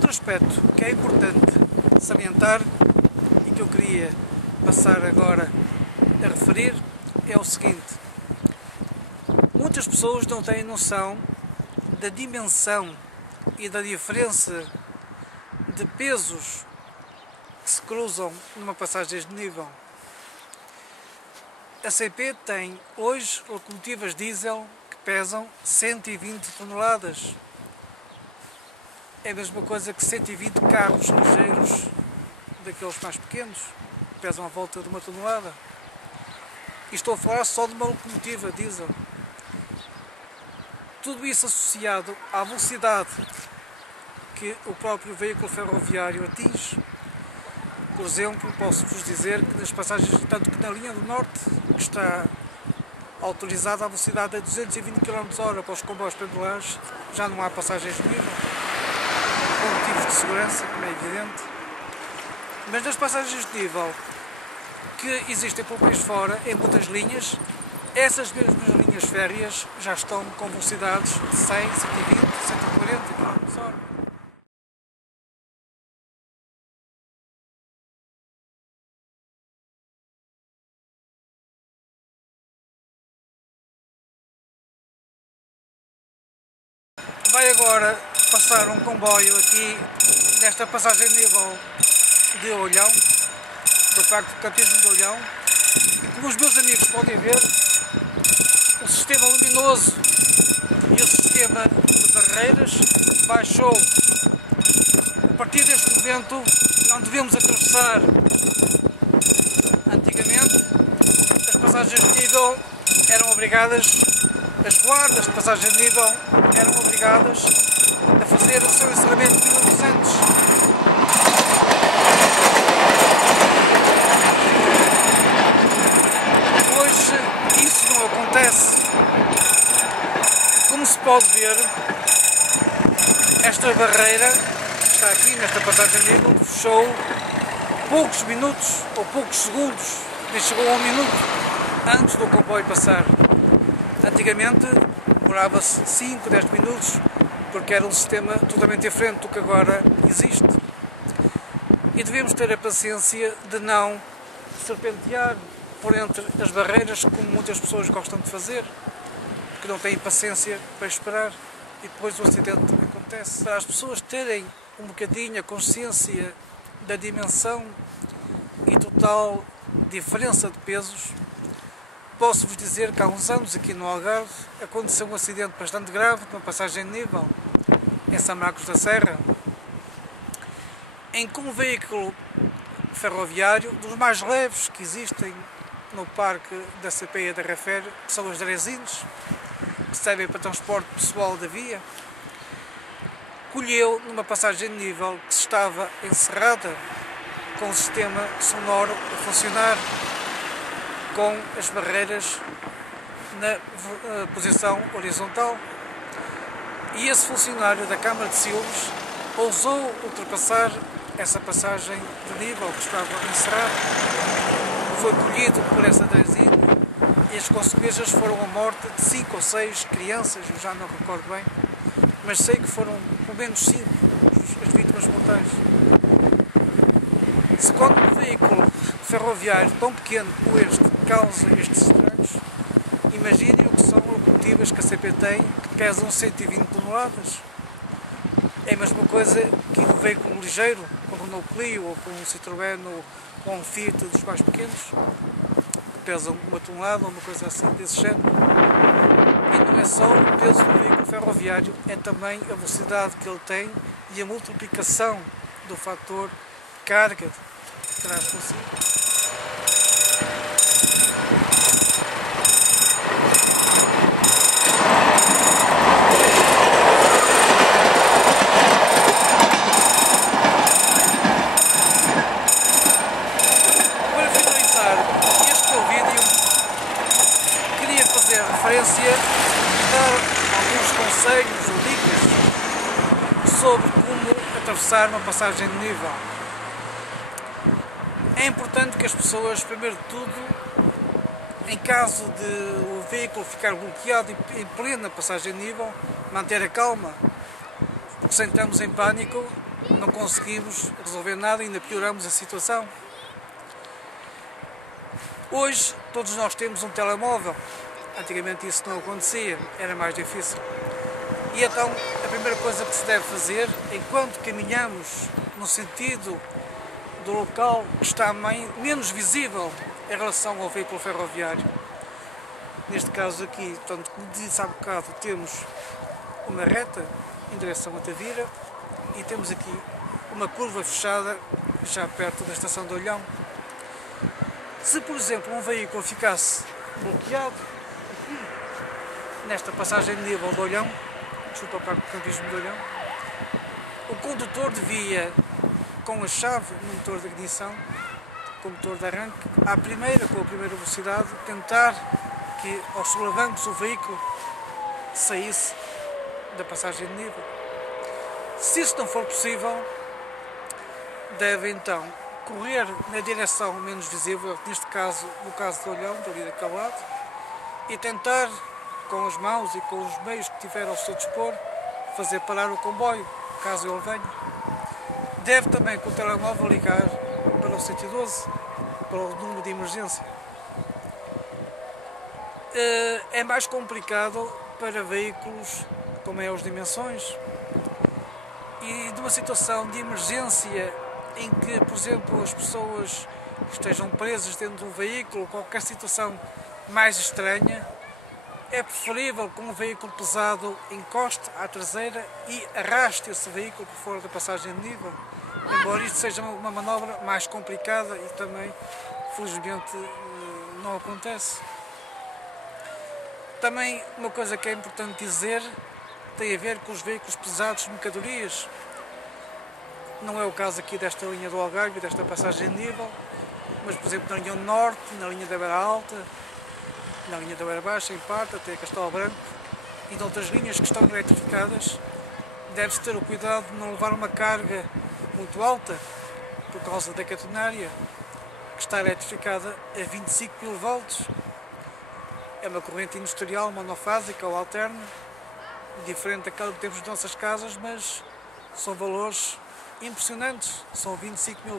Outro aspecto que é importante salientar e que eu queria passar agora a referir é o seguinte: muitas pessoas não têm noção da dimensão e da diferença de pesos que se cruzam numa passagem de nível. A CP tem hoje locomotivas diesel que pesam 120 toneladas. É a mesma coisa que 120 carros ligeiros daqueles mais pequenos, que pesam à volta de 1 tonelada. E estou a falar só de uma locomotiva diesel. Tudo isso associado à velocidade que o próprio veículo ferroviário atinge. Por exemplo, posso-vos dizer que nas passagens, tanto que na linha do Norte, que está autorizada a velocidade de 220 km/h para os comboios pendulares, já não há passagens de nível, por motivos de segurança, como é evidente. Mas nas passagens de nível que existem pelo país fora, em muitas linhas, essas mesmas linhas férreas já estão com velocidades de 100, 120, 140 km/h. Vai agora passar um comboio aqui nesta passagem de nível de Olhão, do Parque de Campismo de Olhão, e como os meus amigos podem ver, o sistema luminoso e o sistema de barreiras baixou. A partir deste momento não devemos atravessar. Antigamente as passagens de nível eram obrigadas, as guardas de passagem de nível eram obrigadas a fazer o seu encerramento minutos antes. Hoje isso não acontece. Como se pode ver, esta barreira que está aqui nesta passagem de nível fechou poucos minutos ou poucos segundos, nem chegou a 1 minuto antes do comboio passar. Antigamente demorava-se 5, 10 minutos, porque era um sistema totalmente diferente do que agora existe. E devemos ter a paciência de não serpentear por entre as barreiras, como muitas pessoas gostam de fazer, porque não têm paciência para esperar e depois o acidente acontece. Para as pessoas terem um bocadinho a consciência da dimensão e total diferença de pesos, posso-vos dizer que há uns anos aqui no Algarve aconteceu um acidente bastante grave numa passagem de nível em São Marcos da Serra, em que um veículo ferroviário, dos mais leves que existem no parque da CP e da Refer, que são os Drezines, que servem para transporte pessoal da via, colheu numa passagem de nível que estava encerrada, com o sistema sonoro a funcionar, com as barreiras na posição horizontal, e esse funcionário da Câmara de Silves ousou ultrapassar essa passagem de nível que estava encerrada. Foi colhido por essa Drezine e as consequências foram a morte de 5 ou 6 crianças, eu já não recordo bem, mas sei que foram pelo menos 5 as vítimas mortais. Se quando um veículo ferroviário tão pequeno como este causa estes estragos, imaginem o que são locomotivas que a CP tem, que pesam 120 toneladas. É a mesma coisa que um veículo ligeiro, como um Renault Clio ou com um Citroën ou um Fiat dos mais pequenos, que pesam 1 tonelada ou uma coisa assim desse género. E não é só o peso do veículo ferroviário, é também a velocidade que ele tem e a multiplicação do fator carga que traz consigo. Para finalizar este meu vídeo, queria fazer referência e dar alguns conselhos ou dicas sobre como atravessar uma passagem de nível. É importante que as pessoas, primeiro de tudo, em caso de o veículo ficar bloqueado em plena passagem de nível, manter a calma, porque se entramos em pânico, não conseguimos resolver nada e ainda pioramos a situação. Hoje todos nós temos um telemóvel, antigamente isso não acontecia, era mais difícil. E então a primeira coisa que se deve fazer, enquanto caminhamos no sentido do local que está menos visível em relação ao veículo ferroviário, neste caso aqui, portanto, como disse há bocado, temos uma reta em direção a Tavira e temos aqui uma curva fechada já perto da estação de Olhão. Se, por exemplo, um veículo ficasse bloqueado aqui, nesta passagem de nível de Olhão, desculpa o campismo de Olhão, o condutor devia, com a chave no motor de ignição, com o motor de arranque, com a primeira velocidade, tentar que aos solavancos o veículo saísse da passagem de nível. Se isso não for possível, deve então correr na direção menos visível, neste caso, no caso de Olhão, dali daquele lado, e tentar, com as mãos e com os meios que tiver ao seu dispor, fazer parar o comboio, caso ele venha. Deve também, com o telemóvel, ligar para o 112, para o número de emergência. É mais complicado para veículos com maiores dimensões e de uma situação de emergência em que, por exemplo, as pessoas estejam presas dentro de um veículo, qualquer situação mais estranha, é preferível que um veículo pesado encoste à traseira e arraste esse veículo por fora da passagem de nível, embora isto seja uma manobra mais complicada e também, felizmente, não acontece. Também uma coisa que é importante dizer tem a ver com os veículos pesados de mercadorias. Não é o caso aqui desta linha do Algarve, desta passagem de nível, mas, por exemplo, na linha norte, na linha da Beira Alta, na linha da Beira Baixa, em parte, até Castelo Branco, e de outras linhas que estão eletrificadas, deve-se ter o cuidado de não levar uma carga muito alta, por causa da catenária, que está eletrificada a 25 mil volts. É uma corrente industrial monofásica ou alterna, diferente daquela que temos nas nossas casas, mas são valores impressionantes, são 25 mil